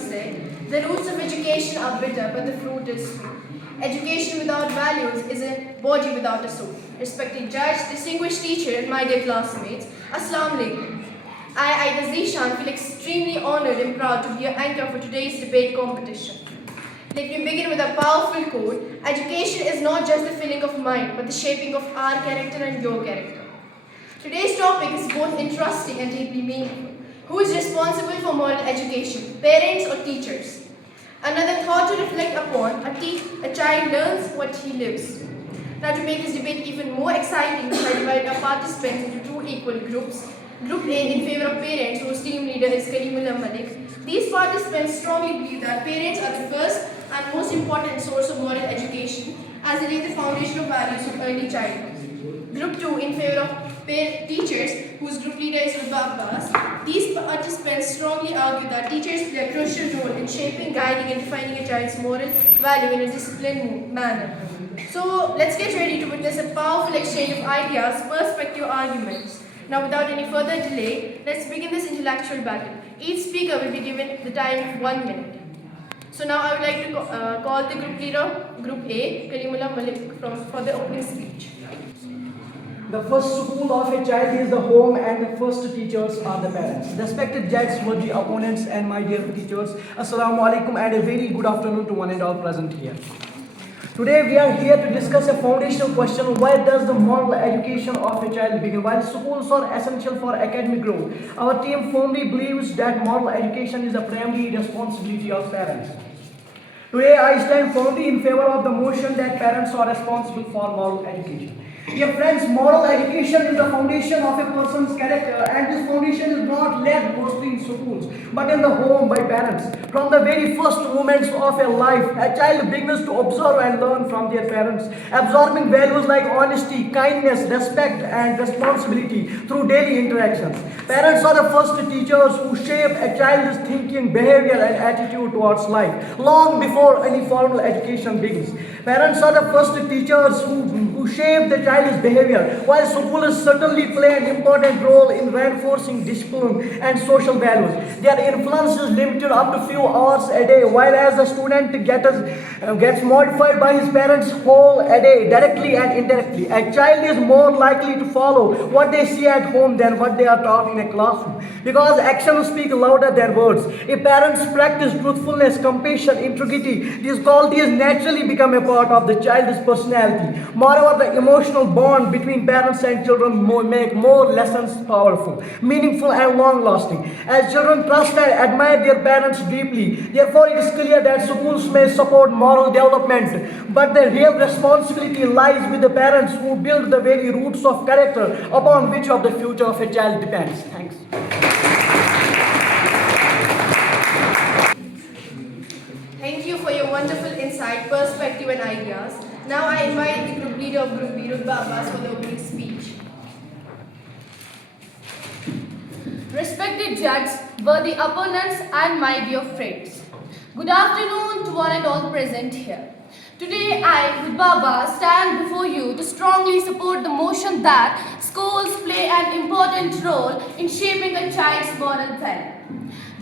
said, the roots of education are bitter, but the fruit is sweet. Education without values is a body without a soul. Respected judge, distinguished teacher, and my dear classmates, Assalamu alaikum. I, Aida Zishan, feel extremely honored and proud to be your anchor for today's debate competition. Let me begin with a powerful quote. Education is not just the filling of mind, but the shaping of our character and your character. Today's topic is both interesting and deeply meaningful. Who is responsible for moral education, parents or teachers? Another thought to reflect upon, a child learns what he lives. Now to make this debate even more exciting, I divide our participants into two equal groups. Group A in favor of parents, whose team leader is Karimullah Malik. These participants strongly believe that parents are the first and most important source of moral education, as they lay the foundation of values from early childhood. Group 2 in favor of teachers, whose group leader is Rubba Abbas. These participants strongly argue that teachers play a crucial role in shaping, guiding and defining a child's moral value in a disciplined manner. So let's get ready to witness a powerful exchange of ideas, perspective, arguments. Now without any further delay, let's begin this intellectual battle. Each speaker will be given the time of 1 minute. So now I would like to call the group leader, Group A, Kalimullah Malik, for the opening speech. The first school of a child is the home, and the first teachers are the parents. Respected judges, worthy opponents, and my dear teachers, Assalamu alaikum and a very good afternoon to one and all present here. Today we are here to discuss a foundational question: why does the moral education of a child begin? While schools are essential for academic growth, our team firmly believes that moral education is the primary responsibility of parents. Today I stand firmly in favor of the motion that parents are responsible for moral education. Dear friends, moral education is the foundation of a person's character, and this foundation is not led mostly in schools, but in the home by parents. From the very first moments of a life, a child begins to observe and learn from their parents, absorbing values like honesty, kindness, respect, and responsibility through daily interactions. Parents are the first teachers who shape a child's thinking, behavior, and attitude towards life, long before any formal education begins. Parents are the first teachers who shape the child's behavior, while schools certainly play an important role in reinforcing discipline and social values. Their influence is limited up to few hours a day, while as a student gets modified by his parents whole a day, directly and indirectly. A child is more likely to follow what they see at home than what they are taught in a classroom, because actions speak louder than words. If parents practice truthfulness, compassion, integrity, these qualities naturally become a part of the child's personality. Moreover, the emotional bond between parents and children make more lessons powerful, meaningful, and long-lasting. As children trust and admire their parents deeply, therefore it is clear that schools may support moral development, but the real responsibility lies with the parents who build the very roots of character upon which of the future of a child depends. Thanks. Thank you for your wonderful insight, perspective, and ideas. Now I invite the group leader of Group B, Rubba Abbas, for the opening speech. Respected judges, worthy opponents, and my dear friends. Good afternoon to one and all present here. Today I, Rubba Abbas, stand before you to strongly support the motion that schools play an important role in shaping a child's moral value.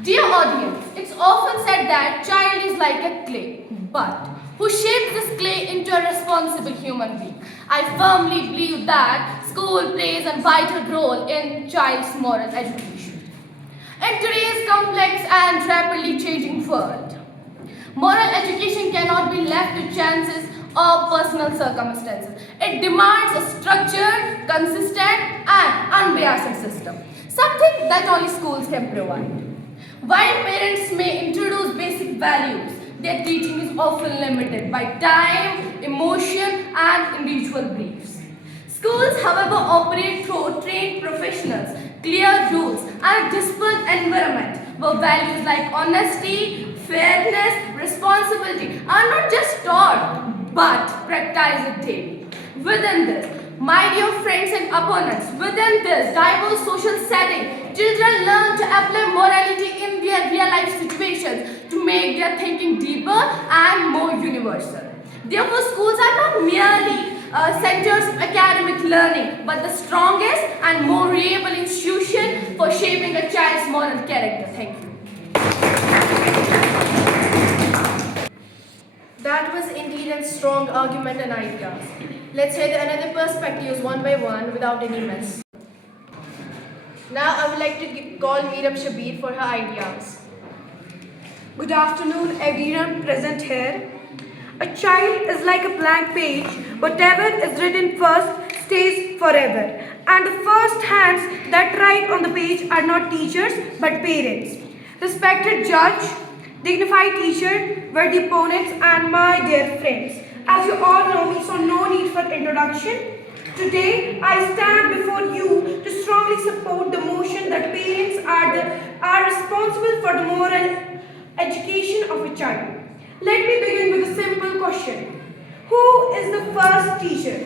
Dear audience, it's often said that child is like a clay, but who shapes this clay into a responsible human being? I firmly believe that school plays a vital role in child's moral education. In today's complex and rapidly changing world, moral education cannot be left to chances or personal circumstances. It demands a structured, consistent, and unbiased system, something that only schools can provide. While parents may introduce basic values, their teaching is often limited by time, emotion, and individual beliefs. Schools, however, operate through trained professionals, clear rules, and a disciplined environment where values like honesty, fairness, responsibility are not just taught but practiced daily. Within this, my dear friends and opponents, within this diverse social setting, children learn to apply morality in their real-life situations to make their thinking deeper and more universal. Therefore, schools are not merely centers of academic learning, but the strongest and more reliable institution for shaping a child's moral character. Thank you. was indeed a strong argument and ideas. Let's hear the another perspectives one by one without any mess. Now I would like to call Meerab Shabir for her ideas. Good afternoon, everyone present here. A child is like a blank page. Whatever is written first stays forever. And the first hands that write on the page are not teachers but parents. Respected judge, dignified teacher, worthy opponents, and my dear friends. As you all know me, so no need for introduction. Today, I stand before you to strongly support the motion that parents are responsible for the moral education of a child. Let me begin with a simple question. Who is the first teacher?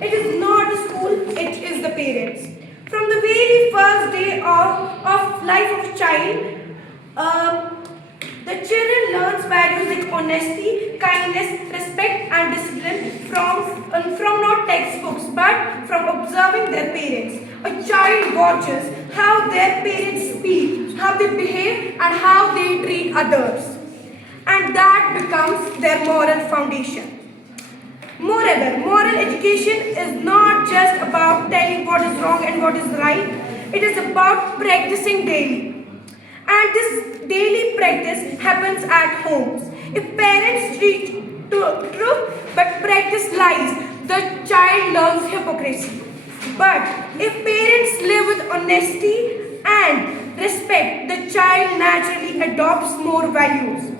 It is not the school, it is the parents. From the very first day of life of a child, the children learns values like honesty, kindness, respect and discipline from not textbooks but from observing their parents. A child watches how their parents speak, how they behave and how they treat others. And that becomes their moral foundation. Moreover, moral education is not just about telling what is wrong and what is right. It is about practicing daily. And this daily practice happens at homes. If parents teach truth but practice lies, the child learns hypocrisy. But if parents live with honesty and respect, the child naturally adopts more values.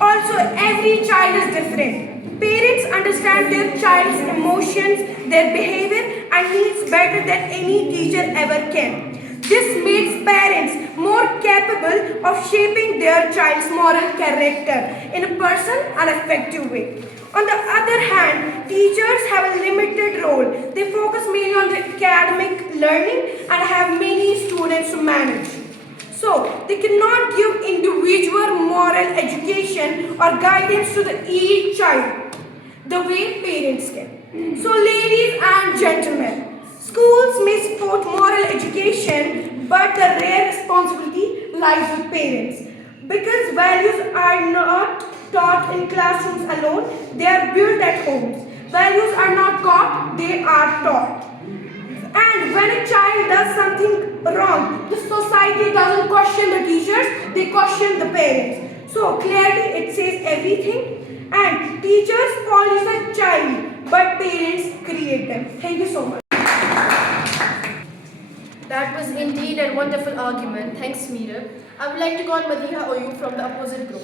Also, every child is different. Parents understand their child's emotions, their behavior and needs better than any teacher ever can. This makes parents more capable of shaping their child's moral character in a personal and effective way. On the other hand, teachers have a limited role. They focus mainly on the academic learning and have many students to manage. So, they cannot give individual moral education or guidance to each child the way parents can. So, ladies and gentlemen, schools may support moral education, but the real responsibility lies with parents. Because values are not taught in classrooms alone, they are built at homes. Values are not taught, they are taught. And when a child does something wrong, the society doesn't question the teachers, they question the parents. So clearly it says everything. And teachers polish the child, but parents create them. Thank you so much. That was indeed a wonderful argument. Thanks, Meerab. I would like to call Madiha Oyu from the opposite group.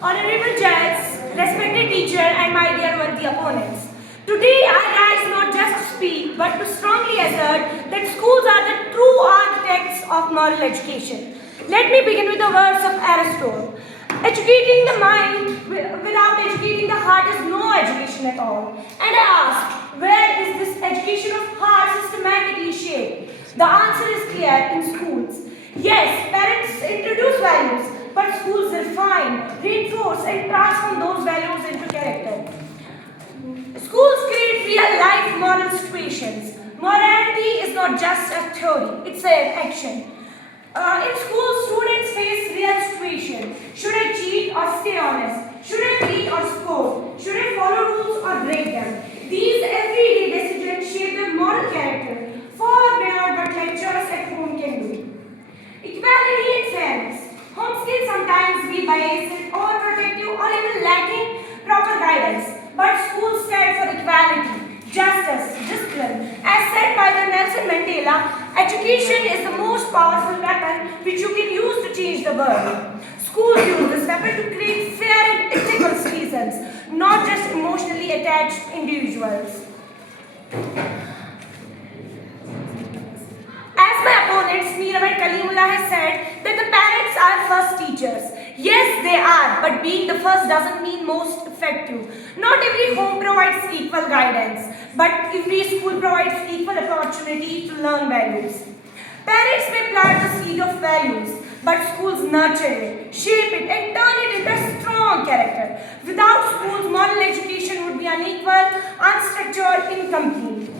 Honorable judges, respected teacher, and my dear worthy opponents. Today I rise not just to speak, but to strongly assert that schools are the true architects of moral education. Let me begin with the words of Aristotle. Educating the mind without educating the heart is no education at all. And I ask, where is this education of heart systematically shaped? The answer is clear: in schools. Yes, parents introduce values, but schools refine, reinforce and transform those values into character. Schools create real-life moral situations. Morality is not just a theory, it's an action. In school, students face real situations. Should I cheat or stay honest? Should I read or score? Should I follow rules or break them? These everyday decisions shape their moral character, far beyond what lecturers at home can do. Equality and fairness. Homes can sometimes be biased, overprotective, or even lacking proper guidance. But schools stand for equality, justice, discipline. As said by the Nelson Mandela, education is the most powerful weapon which you can use to change the world. Schools use this weapon to create fair and ethical citizens, not just emotionally attached individuals. As my opponent, Meerab and Kalimullah has said that the parents are first teachers. Yes, they are, but being the first doesn't mean most effective. Not every home provides equal guidance, but every school provides equal opportunity to learn values. Parents may plant the seed of values, but schools nurture it, shape it, and turn it into a strong character. Without schools, moral education would be unequal, unstructured, incomplete.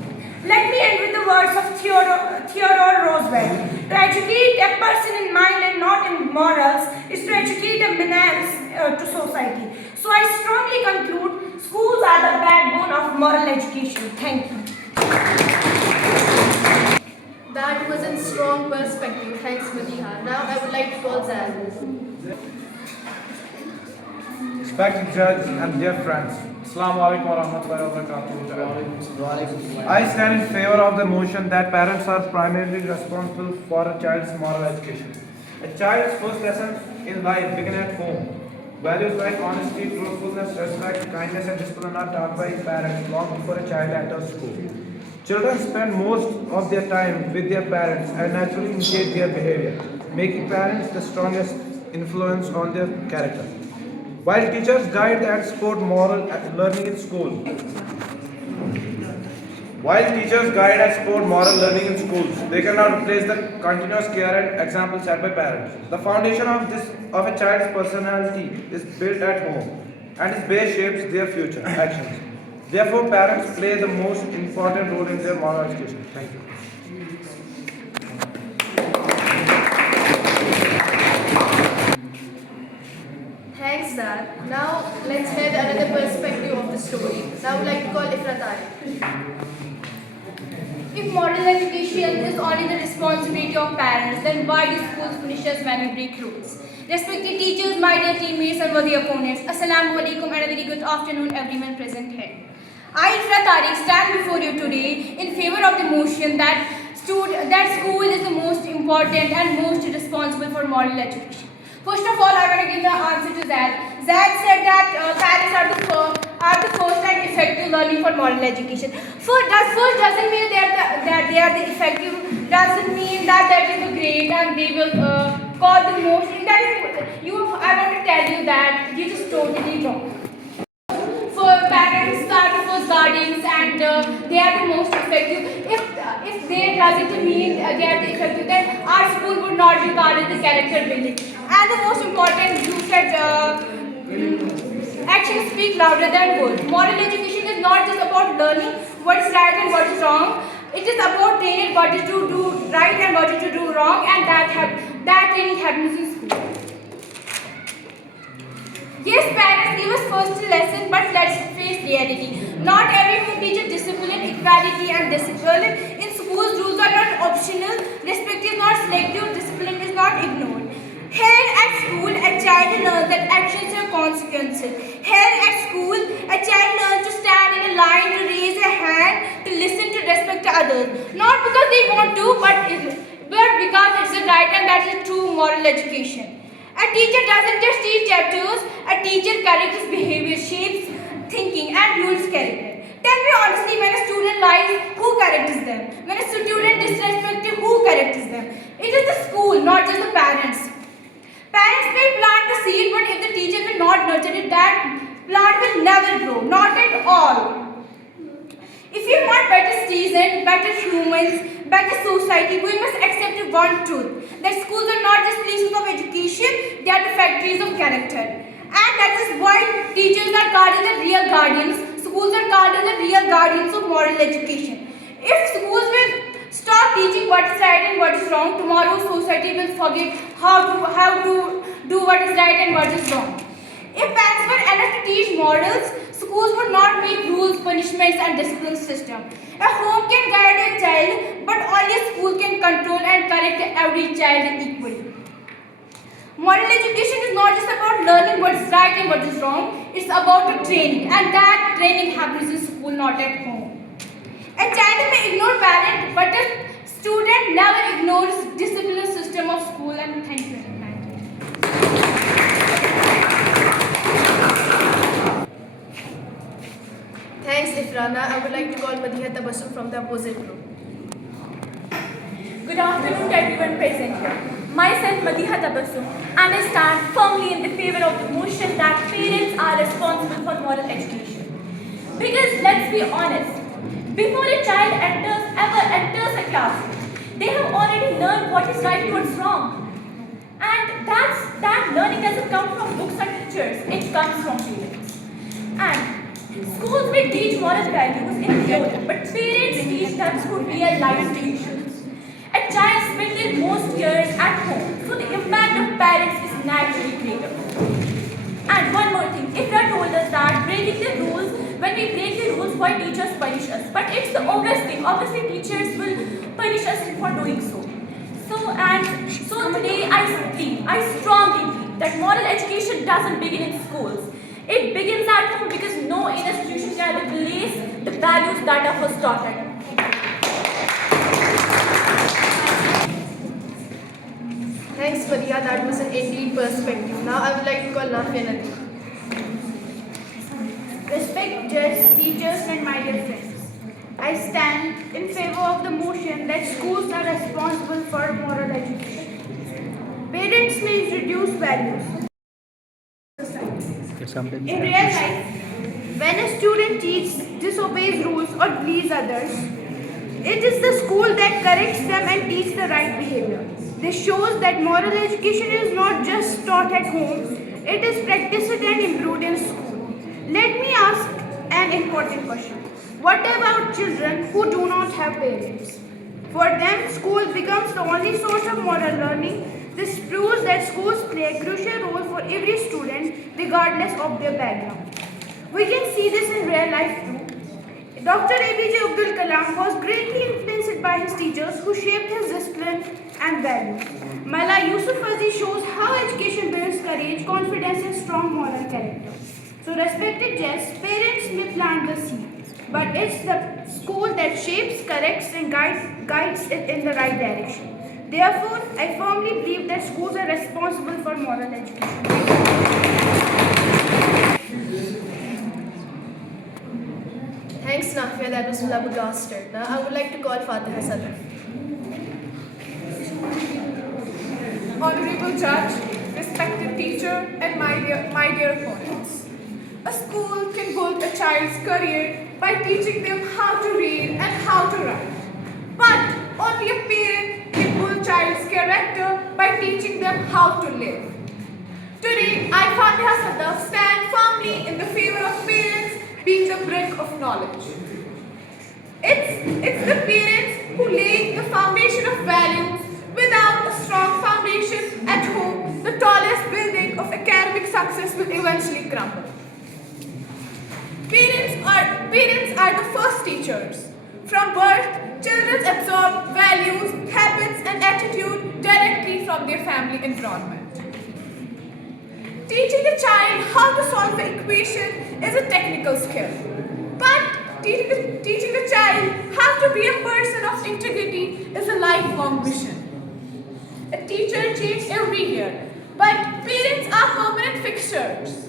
Let me end with the words of Theodore Roosevelt. To educate a person in mind and not taught in morals is to educate a menace to society. So I strongly conclude schools are the backbone of moral education. Thank you. That was a strong perspective. Thanks, Madiha. Now I would like to call Zad. Respected judge and dear friends, Assalamu alaikum wa rahmatullahi wa barakatuh. I stand in favor of the motion that parents are primarily responsible for a child's moral education. A child's first lessons in life begin at home. Values like honesty, truthfulness, respect, kindness, and discipline are taught by parents long before a child enters school. Children spend most of their time with their parents and naturally imitate their behavior, making parents the strongest influence on their character. While teachers guide and support moral learning in school, they cannot replace the continuous care and example set by parents. The foundation of a child's personality is built at home, and its base shapes their future actions. Therefore, parents play the most important role in their moral education. Thank you. Thanks, Dad. Now let's hear another perspective of the story. Now I would like to call Ifrat. If moral education is only the responsibility of parents, then why do schools punish us when we break rules? Respected teachers, my dear teammates and worthy opponents, Assalamu alaikum and a very good afternoon everyone present here. I, Ifra Tariq, stand before you today in favor of the motion that school is the most important and most responsible for moral education. First of all, I want to give the answer to Zad. Zad said that parents are the first and effective learning for moral education. First doesn't mean that they are the effective. Doesn't mean that is the great and they will call the most. I want to tell you that this is totally wrong. For parents are the first guardians and they are the most effective. If they doesn't mean they are the effective, then our school would not be called as the character building. And the most important, you said actions speak louder than words. Moral education is not just about learning what is right and what is wrong. It is about training what is to do right and what is to do wrong, and that training happens in school. Yes, parents give us first lesson, but let's face reality. Not every home teaches discipline, equality, and discipline. In schools, rules are not optional. Respect is not selective. Discipline is not ignored. Here at school, a child learns that actions have consequences. Here at school, a child learns to stand in a line, to raise a hand, to listen, to respect others. Not because they want to, but because it's a right, and that is true moral education. A teacher doesn't just teach chapters, a teacher corrects behavior, shapes thinking, and builds character. Tell me honestly, when a student lies, who corrects them? When a student disrespects, who corrects them? It is the school, not just the parents. Parents may plant the seed, but if the teacher will not nurture it, that plant will never grow, not at all. If we want better citizens, better humans, better society, we must accept one truth, that schools are not just places of education, they are the factories of character. And that is why teachers are called as the real guardians, schools are called as the real guardians of moral education. If schools will stop teaching what is right and what is wrong, tomorrow's society will forget how to do what is right and what is wrong. If parents were enough to teach morals, schools would not make rules, punishments, and discipline system. A home can guide a child, but only a school can control and correct every child equally. Moral education is not just about learning what is right and what is wrong, it's about the training, and that training happens in school, not at home. A child may ignore parents, but a student never ignores discipline system of school, and thank you. Thanks, Ifrana. I would like to call Madiha Tabassum from the opposite group. Good afternoon to everyone present here. Myself, Madiha Tabassum, and I stand firmly in the favor of the motion that parents are responsible for moral education. Because let's be honest, before a child ever enters a classroom, they have already learned what is right and what is wrong. And that learning doesn't come from books or teachers, it comes from parents. And schools may teach moral values in theory, but parents teach them through real life situations. A child spends their most years at home, so the impact of why teachers punish us. But it's the obvious thing. Obviously, teachers will punish us for doing so. So today I strongly believe that moral education doesn't begin in schools. It begins at home because no institution can replace the values that are first taught at home. Thanks, Maria. That was an indeed perspective. Now I would like to call Nafia Nadi. Respect judges, teachers, and my dear friends. I stand in favor of the motion that schools are responsible for moral education. Parents may introduce values. In real life, when a student cheats, disobeys rules, or please others, it is the school that corrects them and teaches the right behavior. This shows that moral education is not just taught at home, it is practiced and improved in school. Let me ask an important question. What about children who do not have parents? For them, school becomes the only source of moral learning. This proves that schools play a crucial role for every student, regardless of their background. We can see this in real life too. Dr. APJ Abdul Kalam was greatly influenced by his teachers who shaped his discipline and values. Mala Yousafzai shows how education builds courage, confidence, and strong moral character. So, respected guests, parents may plant the seed, but it's the school that shapes, corrects, and guides it in the right direction. Therefore, I firmly believe that schools are responsible for moral education. Thanks, Nafia. That was flabbergasted. Now I would like to call Fatiha Sadr. Honorable Judge, respected teacher, and my dear opponents. A school can build a child's career by teaching them how to read and how to write. But only a parent can build a child's character by teaching them how to live. Today, I, Fatiha Sadr, stand firmly in the favor of parents being the brick of knowledge. It's the parents who lay the foundation of values. Without a strong foundation at home, the tallest building of academic success will eventually crumble. Parents are the first teachers. From birth, children absorb values, habits, and attitude directly from their family environment. Teaching a child how to solve an equation is a technical skill. But teaching a child how to be a person of integrity is a lifelong mission. A teacher changes every year, but parents are permanent fixtures.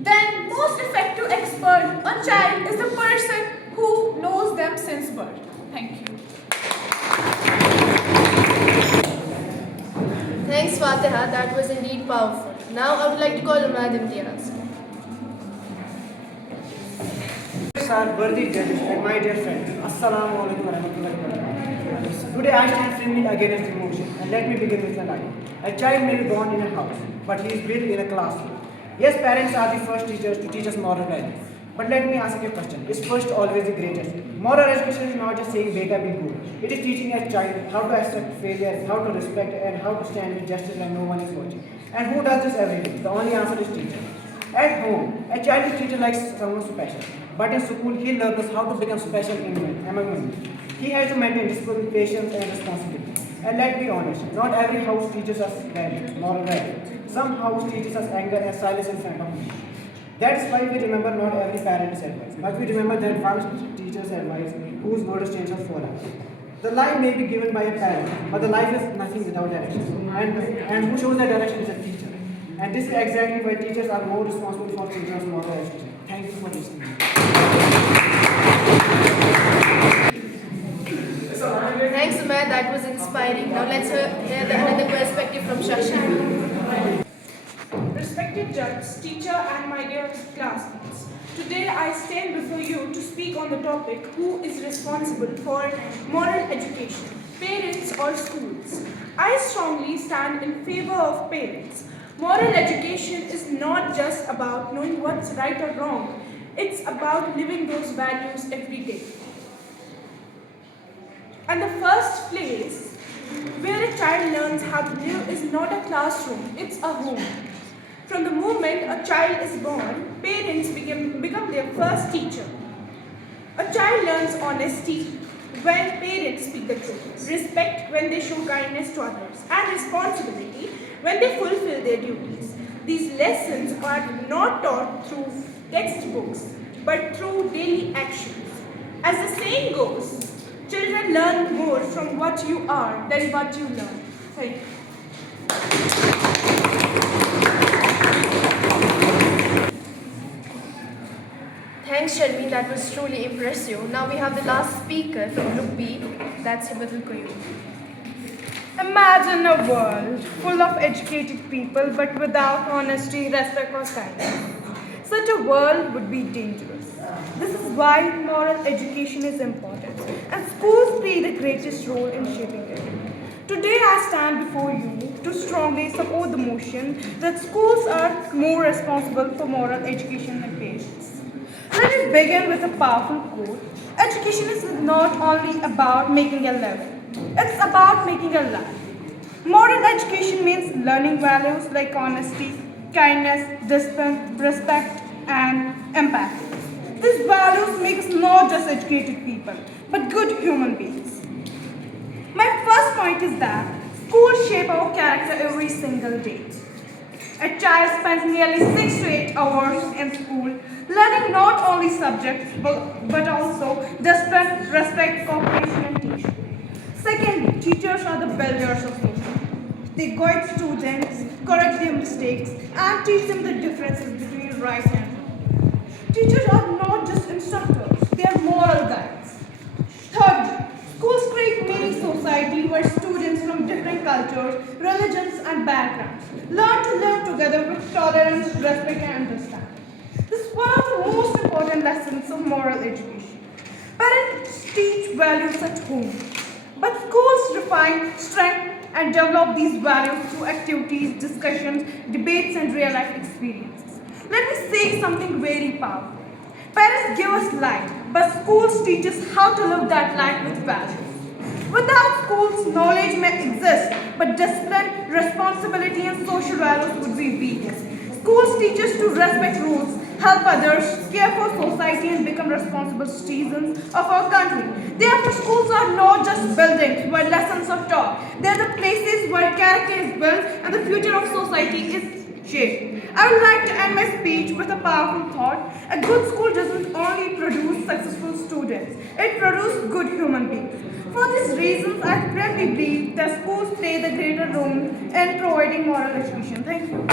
Then, most effective expert on child is the person who knows them since birth. Thank you. Thanks, Fatiha. That was indeed powerful. Now I would like to call Umad Imtiaz. Sir, worthy judges, and my dear friends, Assalamu alaikum warahmatullahi wabarakatuh. Today I stand firmly against emotion, and let me begin with a line. A child may be born in a house, but he is built in a classroom. Yes, parents are the first teachers to teach us moral values. But let me ask you a question. Is first always the greatest? Moral education is not just saying beta be good. It is teaching a child how to accept failure, how to respect, and how to stand with justice when no one is watching. And who does this every day? The only answer is teacher. At home, a child is treated like someone special. But in school, he learns how to become special among women. He has to maintain discipline, patience, and responsibility. And let's be honest, not every house teaches us moral values. Some house teaches us anger and silence in front of me. That's why we remember not every parent's advice, but we remember that one teacher's advice whose word changes us for life. The life may be given by a parent, but the life is nothing without direction. And who shows that direction is a teacher. And this is exactly why teachers are more responsible for children's moral education. Thank you for listening. Thanks, Umad. That was inspiring. Now let's hear another perspective from Shashi. Respected judge, teacher, and my dear classmates. Today I stand before you to speak on the topic who is responsible for moral education, parents or schools. I strongly stand in favor of parents. Moral education is not just about knowing what's right or wrong, it's about living those values every day. And the first place where a child learns how to live is not a classroom, it's a home. From the moment a child is born, parents become their first teacher. A child learns honesty when parents speak the truth, respect when they show kindness to others, and responsibility when they fulfill their duties. These lessons are not taught through textbooks, but through daily actions. As the saying goes, children learn more from what you are than what you learn. Thank you. Thanks, Sharmi. That was truly impressive. Now we have the last speaker from Group B. That's Hibatul Koyum. Imagine a world full of educated people but without honesty, respect, or kindness. Such a world would be dangerous. This is why moral education is important, and schools play the greatest role in shaping it. Today, I stand before you to strongly support the motion that schools are more responsible for moral education than parents. Let us begin with a powerful quote. Education is not only about making a level, it's about making a life. Moral education means learning values like honesty, kindness, discipline, respect, and empathy. These values make us not just educated people, but good human beings. My first point is that schools shape our character every single day. A child spends nearly 6 to 8 hours in school learning not only subjects but also discipline, respect, cooperation, and teaching. Secondly, teachers are the builders of society. They guide students, correct their mistakes, and teach them the differences between right and wrong. Teachers are not just instructors, they are moral guides. Thirdly, schools create many society where students from different cultures, religions, and backgrounds learn to live together with tolerance, respect, and understanding. This is one of the most important lessons of moral education. Parents teach values at home, but schools refine, strengthen, and develop these values through activities, discussions, debates, and real-life experiences. Let me say something very powerful. Parents give us light, but schools teach us how to live that light with values. Without schools, knowledge may exist, but discipline, responsibility, and social values would be weak. Schools teach us to respect rules, help others, care for society, and become responsible citizens of our country. Therefore, schools are not just buildings where lessons are taught. They are the places where character is built and the future of society is shaped. I would like to end my speech with a powerful thought. A good school doesn't only produce successful students, it produces good human beings. For these reasons, I firmly believe that schools play the greater role in providing moral education. Thank you.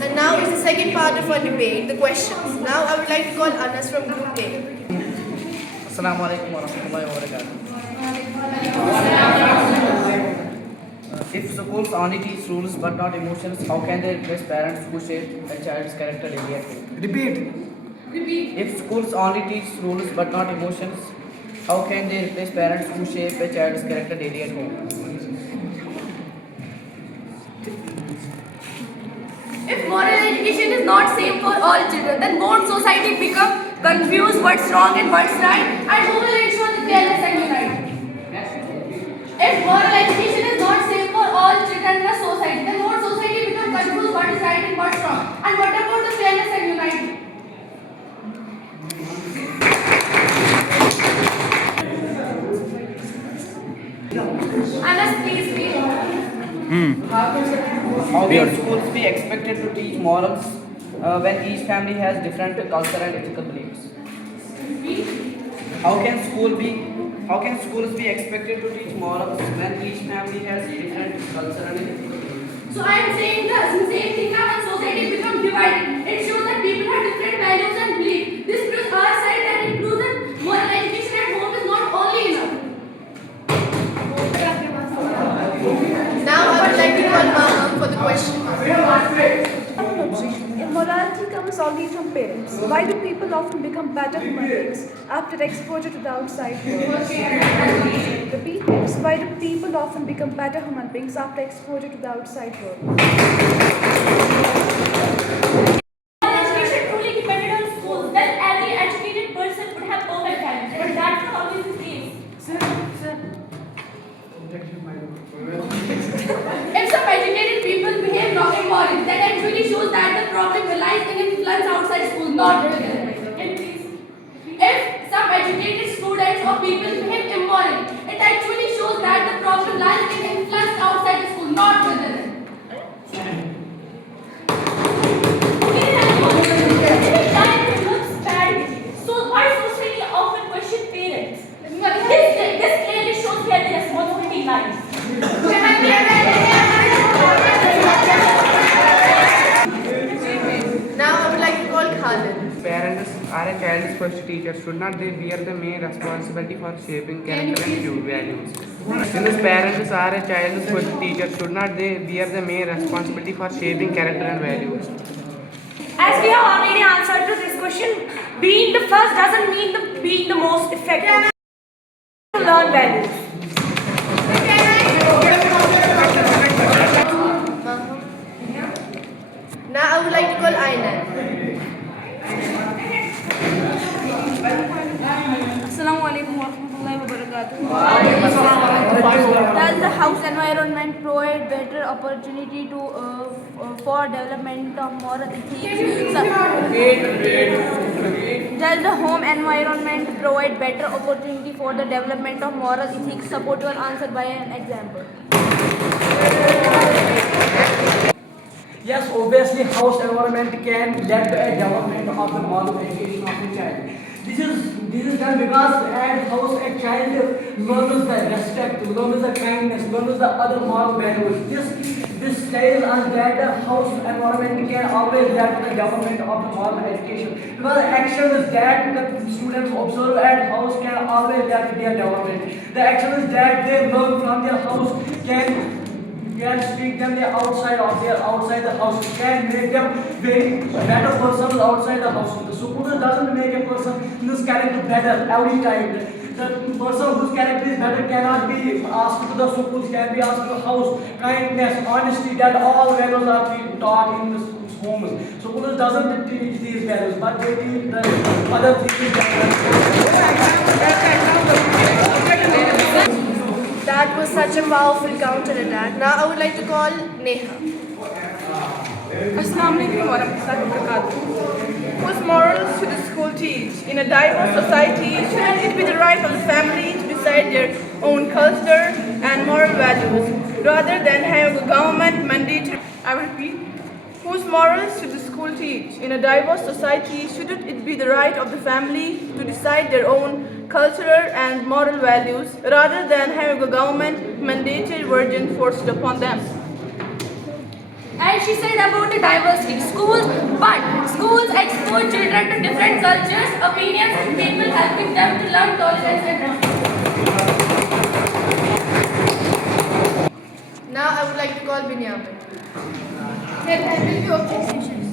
And now is the second part of our debate, the questions. Now I would like to call Anas from Group A. Assalamu alaikum wa rahmatullahi wa barakatuh. If schools only teach rules but not emotions, how can they replace parents who shape a child's character daily at home? Repeat. If schools only teach rules but not emotions, how can they replace parents who shape a child's character daily at home? If moral education is not same for all children, then won't society become confused what's wrong and what's right, and who will ensure the fairness and unity? If moral education is not same for all children in a society, then won't society become confused what is right and what's wrong, and what about the fairness and unity? Anas, please read. How can schools be expected to teach morals when each family has different cultural and ethical beliefs? How can schools be expected to teach morals when each family has different cultural and ethical beliefs? So I am saying the same thing now when society becomes divided. It shows that people have different values and beliefs. This proves our side that it proves that moral education at home is not only enough. Now I would like to call Maham for the question. Immorality comes only from parents. Why do people often become better human beings after exposure to the outside world? Repeat this. Why do people often become better human beings after exposure to the outside world? Education truly depended on schools, then every educated person would have perfect talent. But that's not always the case. If some educated people behave immoral. That actually shows that the problem relies in influence outside school, not within it. If some educated students or people behave immoral, it actually shows that the problem lies in influence outside the school, not within it. So why society often question parents? This clearly shows where the responsibility lies. Now I would like to call Khalid. Parents are a child's first teacher. Should not they bear the main responsibility for shaping character and values? Since parents are a child's first teacher, should not they bear the main responsibility for shaping character and values? As we have already answered to this question, being the first doesn't mean being the most effective. To learn values. Now I would like to call Ainan. Assalamu alaikum warahmatullahi wabarakatuh. Does the house environment provide better opportunity for development of moral ethics? Does the home environment provide better opportunity for the development of moral ethics? Support your answer by an example. Yes, obviously, house environment can lead to a development of the moral education of a child. This is done because at house a child learns the respect, learns the kindness, learns the other moral values. This tells us that the house environment can always lead to the development of the moral education. Because the actions that the students observe at house can always lead to their development. The actions that they learn from their house can speak them the outside the house, can make them very better persons outside the house. The school doesn't make a person whose character better every time. The person whose character is better cannot be asked to the schools, can be asked to the house. Kindness, honesty, that all values are being taught in the homes. Schools doesn't teach these values, but they teach the other things. That was such a powerful counter-attack. Now I would like to call Neha. Assalamu alaikum warahmatullahi wabarakatuh. Whose morals should the school teach? In a diverse society, shouldn't it be the right of the family to decide their own culture and moral values, rather than having a government mandate? I will repeat. Whose morals should the school teach? In a diverse society, shouldn't it be the right of the family to decide their own cultural and moral values, rather than having a government mandated version forced upon them? And she said about the diversity. Schools expose children to different cultures, opinions, and people, helping them to learn tolerance and respect. Now I would like to call Binyamin. There will be objections.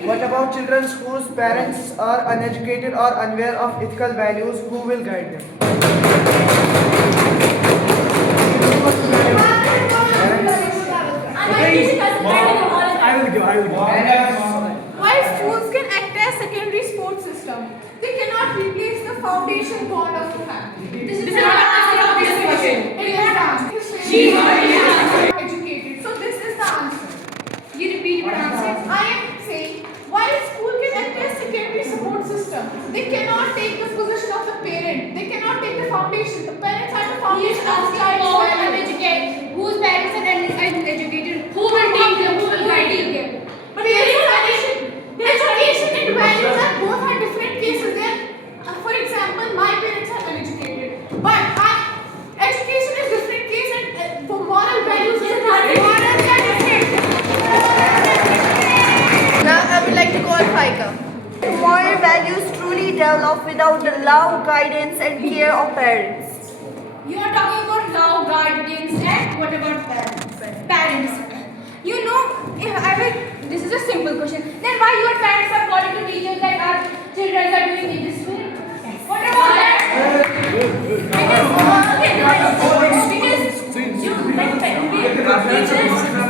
What about children whose parents are uneducated or unaware of ethical values? Who will guide them? I will go. While schools can act as secondary support system, they cannot replace the foundation bond of the family. This is not this question. It is the answer. She is not educated. So this is the answer. You repeat your answer. I am saying, while school can act as secondary support system, they cannot take the position of the parent. They cannot take the foundation. The parents are the foundation of the child's Uneducated. Whose parents are uneducated? Who will teach them? Who will guide them? But education and values are both are different cases. For example, my parents are uneducated, but education is different case, and for moral values is different. Now I would like to call Faika. Moral values truly develop without the love, guidance, and care of parents. You are talking about love, guardians, and what about parents? You know, this is a simple question. Then why your parents are calling to teachers that our children are doing in this way? What about that? Because you like teachers,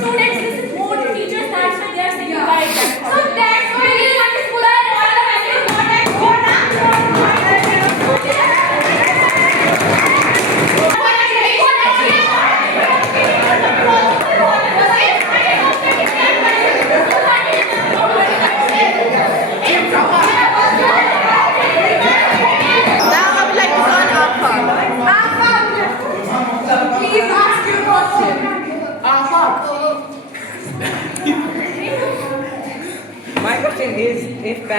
students listen more to teachers. That's why they are saying guide them. So that's why we want to put our values not at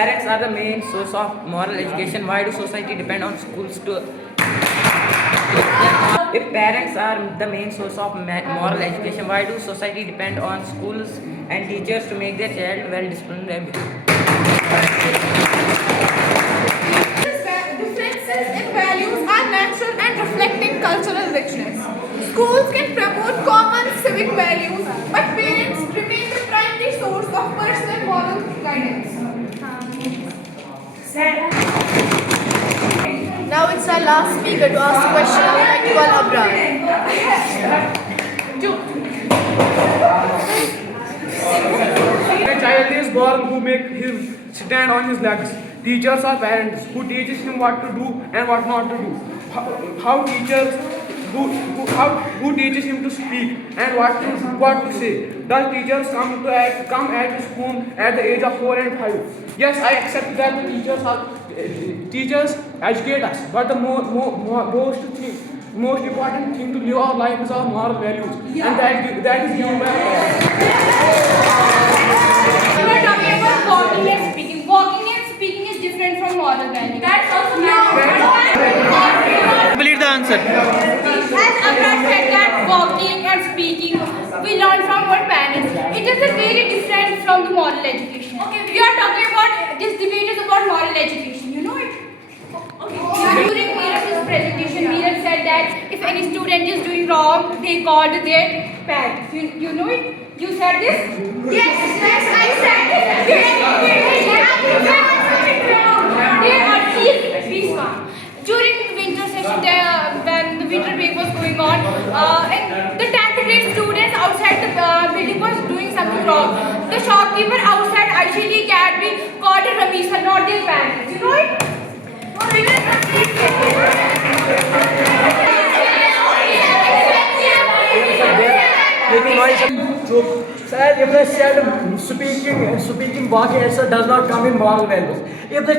parents are the main source of moral education, why do society depend on schools to if parents are the main source of moral education, why do society depend on schools and teachers to make their child well disciplined and Differences in values are natural and reflecting cultural richness. Schools can promote common civic values, but parents remain the primary source of personal moral guidance. Now it's our last speaker to ask a question. I would like to call Abrar. A child is born who make him stand on his legs. Teachers are parents who teaches him what to do and what not to do. How teachers who teaches him to speak and what to say. Does teachers come at his home at the age of 4 and 5? Yes, I accept that the teachers educate us, but the most important thing to live our life is our moral values, and that is given by You are talking about walking and speaking. Walking and speaking is different from moral values. That's also complete the answer? As Abrar said that walking and speaking we learn from our parents. It is very different from the moral education. Okay, we are talking about this debate is about moral education. You know it. Okay. During Meeraj's presentation, Meeraj said that if any student is doing wrong, they called their parents. You know it. You said this? Yes, I said it. Please calm. During the winter session, when the winter break was going on, and the 10th grade students outside the building was doing something wrong. The shopkeeper outside actually called Ramisa, not their parents. You know it? Sir, if the child speaking, walking, etc. does not come in moral values. If the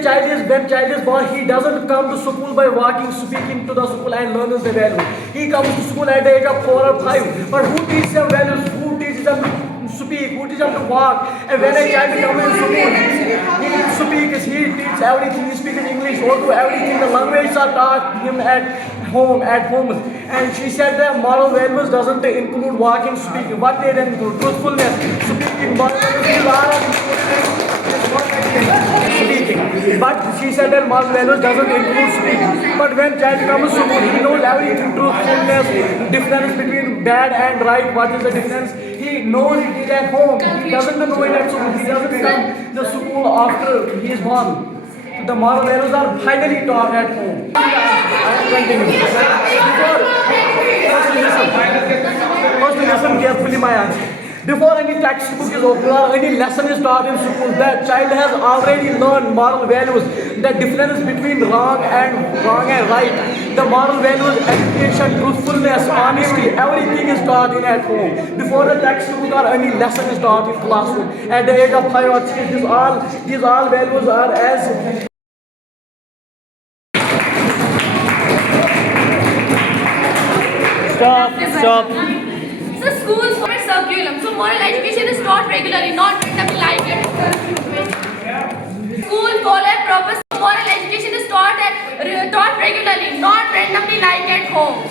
when child is born, he doesn't come to school by walking, speaking to the school and learns the values. He comes to school at the age of 4 or 5. But who teaches them values? Who teaches them to speak? Who teaches them to walk? And when a child comes to school, he teaches everything. He speaks English, Urdu, everything. The languages are taught him at home. And she said that moral values doesn't include walking, speaking. What they then include? Truthfulness, speaking, moral values are speaking. But she said that moral values doesn't include speaking. But when child comes to school, he knows everything, truthfulness, difference between bad and right, what is the difference. He knows it at home. He doesn't know it at school. He doesn't come to school after he is born. The moral values are finally taught at home. I am continuing. First listen carefully my answer. Before any textbook is opened or any lesson is taught in school, that child has already learned moral values, the difference between wrong and right, the moral values, education, truthfulness, honesty, everything is taught in at home. Before the textbook or any lesson is taught in classroom. At the age of 5 or 6, these all values are as Stop. So schools for curriculum. So moral education is taught regularly, not randomly like it. School follow a purpose. Moral education is taught regularly, not randomly like at home.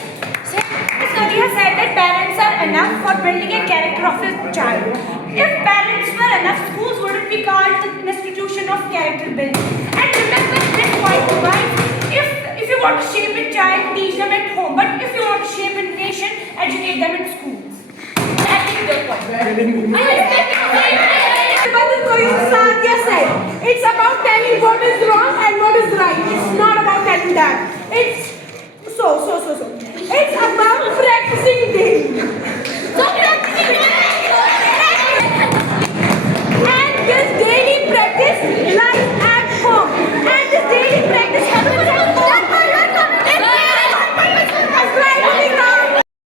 Study has said that parents are enough for building a character of a child. If parents were enough, schools wouldn't be called an institution of character building. And remember this point, guys. If you want to shape a child, teach them at home. But if you want to shape a nation, educate them in schools. That is the point. But the Sadia said, it's about telling what is wrong and what is right. It's not about telling that. It's so. It's